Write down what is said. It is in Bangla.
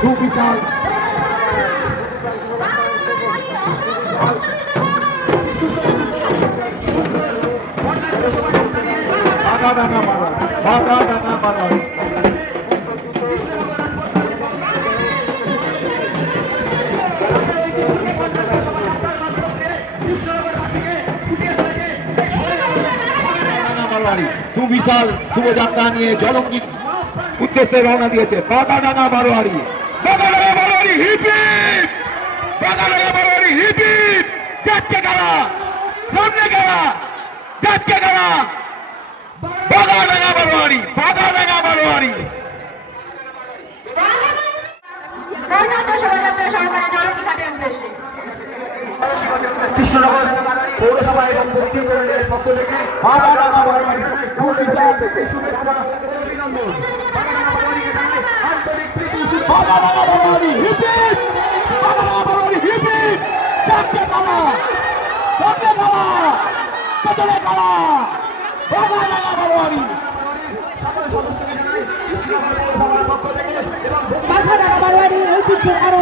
সুবিচার বাধা ডাঙা মারা বাধা ডাঙা বারোয়ারি সুবিশাল শুভযাত্রা নিয়ে জলঙ্গি উদ্দেশ্যে রওনা দিয়েছে বাগাডাঙ্গা বারোয়ারি। বাগাডাঙ্গা বারোয়ারি বাগাডাঙ্গা বারোয়ারি হিপি যাচ্ছে কারা সামনে কারা যাচ্ছে কারা বাগাডাঙ্গা বারোয়ারি বাগাডাঙ্গা বারোয়ারি কলকাতা শোভাযাত্রা সরকারের জলকি ঘাটের উদ্দেশ্যে কৃষ্ণনগর পৌরসভা এবং দক্ষিণ কলেজের পক্ষ থেকে শুভেচ্ছা অভিনন্দন। সকল সদস্যকে জানাই কৃষ্ণনগর পৌরসভার পক্ষ থেকে এবং ঐতিহ্য আরও